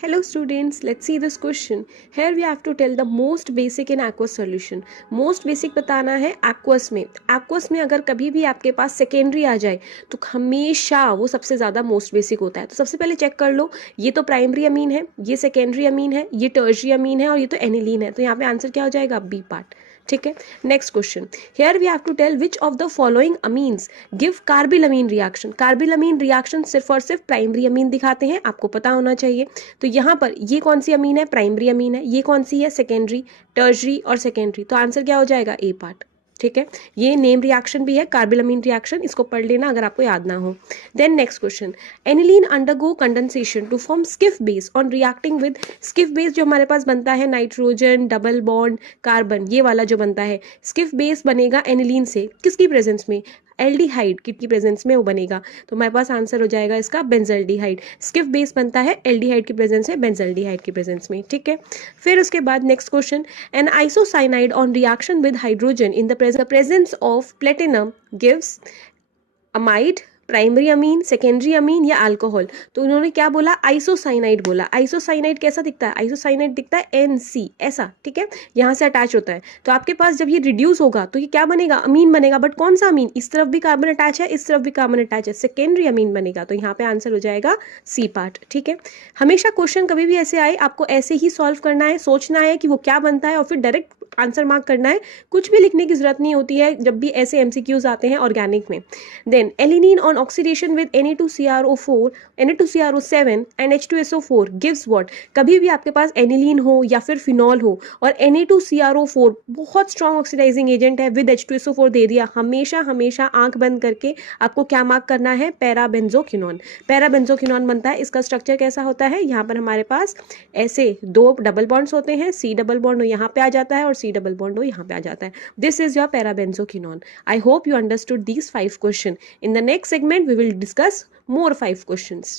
Hello students, let's see this question. Here we have to tell the most basic in aqueous solution. Most basic बताना है aqueous में. Aqueous में अगर कभी भी आपके पास सेकेंडरी आ जाए तो हमेशा वो सबसे ज़्यादा मोस्ट बेसिक होता है. तो सबसे पहले चेक कर लो, ये तो प्राइमरी अमीन है, ये सेकेंडरी अमीन है, ये टर्शियरी अमीन है और ये तो एनिलीन है. तो यहाँ पे आंसर क्या हो जाएगा? B part. ठीक है. Next question. Here we have to tell which of the following amines give carbylamine reaction. Carbylamine reaction सिर्फ और सिर्फ प्राइमरी अमीन दिखाते हैं, आपको पता होना चाहिए. तो यहाँ पर ये कौन सी अमीन है? प्राइमरी अमीन है. ये कौन सी है? सेकेंडरी. टर्शरी और सेकेंडरी. तो आंसर क्या हो जाएगा? ए पार्ट. ठीक है. ये नेम रिएक्शन भी है, कार्बिल अमीन रिएक्शन, इसको पढ़ लेना अगर आपको याद ना हो. Then next question. Aniline undergo condensation to form Schiff base on reacting with. Schiff base जो हमारे पास बनता है नाइट्रोजन डबल बॉन्ड कार्बन, ये वाला जो बनता है स्किफ बेस बनेगा एनिलीन से. किसकी प्रेजेंस में? एल्डिहाइड की प्रेजेंस में वो बनेगा. तो हमारे पास आंसर हो जाएगा इसका बेंजल्डिहाइड. स्किफ बेस बनता है एल्डिहाइड की प्रेजेंस में, बेंजल्डिहाइड की प्रेजेंस में. ठीक है. फिर उसके बाद next question. An isocyanide on reaction with hydrogen in the presence of platinum gives amide, primary amine, secondary amine या अल्कोहल. तो उन्होंने क्या बोला? आइसोसाइनाइड बोला. आइसोसाइनाइड कैसा दिखता है? आइसोसाइनाइड दिखता है NC ऐसा. ठीक है. यहाँ से अटैच होता है. तो आपके पास जब ये रिड्यूस होगा तो ये क्या बनेगा? अमीन बनेगा. बट कौन सा अमीन? इस तरफ भी कार्बन अटैच है, इस तरफ भी कार्बन अटैच है, सेकेंडरी अमीन बनेगा. तो यहाँ पे आंसर हो जाएगा सी पार्ट. ठीक है. हमेशा क्वेश्चन कभी भी ऐसे आए आपको ऐसे ही सॉल्व करना है, सोचना है कि वो क्या बनता है और फिर डायरेक्ट आंसर मार्क करना है. कुछ भी लिखने की जरूरत नहीं होती है जब भी ऐसे MCQs आते हैं ऑर्गेनिक में. Then aniline on oxidation with Na2CrO4, Na2CrO7 and H2SO4 gives what. कभी भी आपके पास एनिलीन हो या फिर फिनॉल हो और Na2CrO4 बहुत स्ट्रॉन्ग ऑक्सीडाइजिंग एजेंट है, विद H2SO4 दे दिया, हमेशा हमेशा आंख बंद करके आपको क्या मार्क करना है? पैराबेंजोक्विनोन. पैराबेंजोक्विनोन बनता है. इसका स्ट्रक्चर कैसा होता है? यहाँ पर हमारे पास ऐसे दो डबल बॉन्ड्स होते हैं, C डबल बॉन्ड यहाँ पे आ जाता है और C डबल बॉन्ड यहाँ पे आ जाता है. This is your parabenzoquinone. I hope you understood these 5 questions. In the next segment, we will discuss more 5 questions.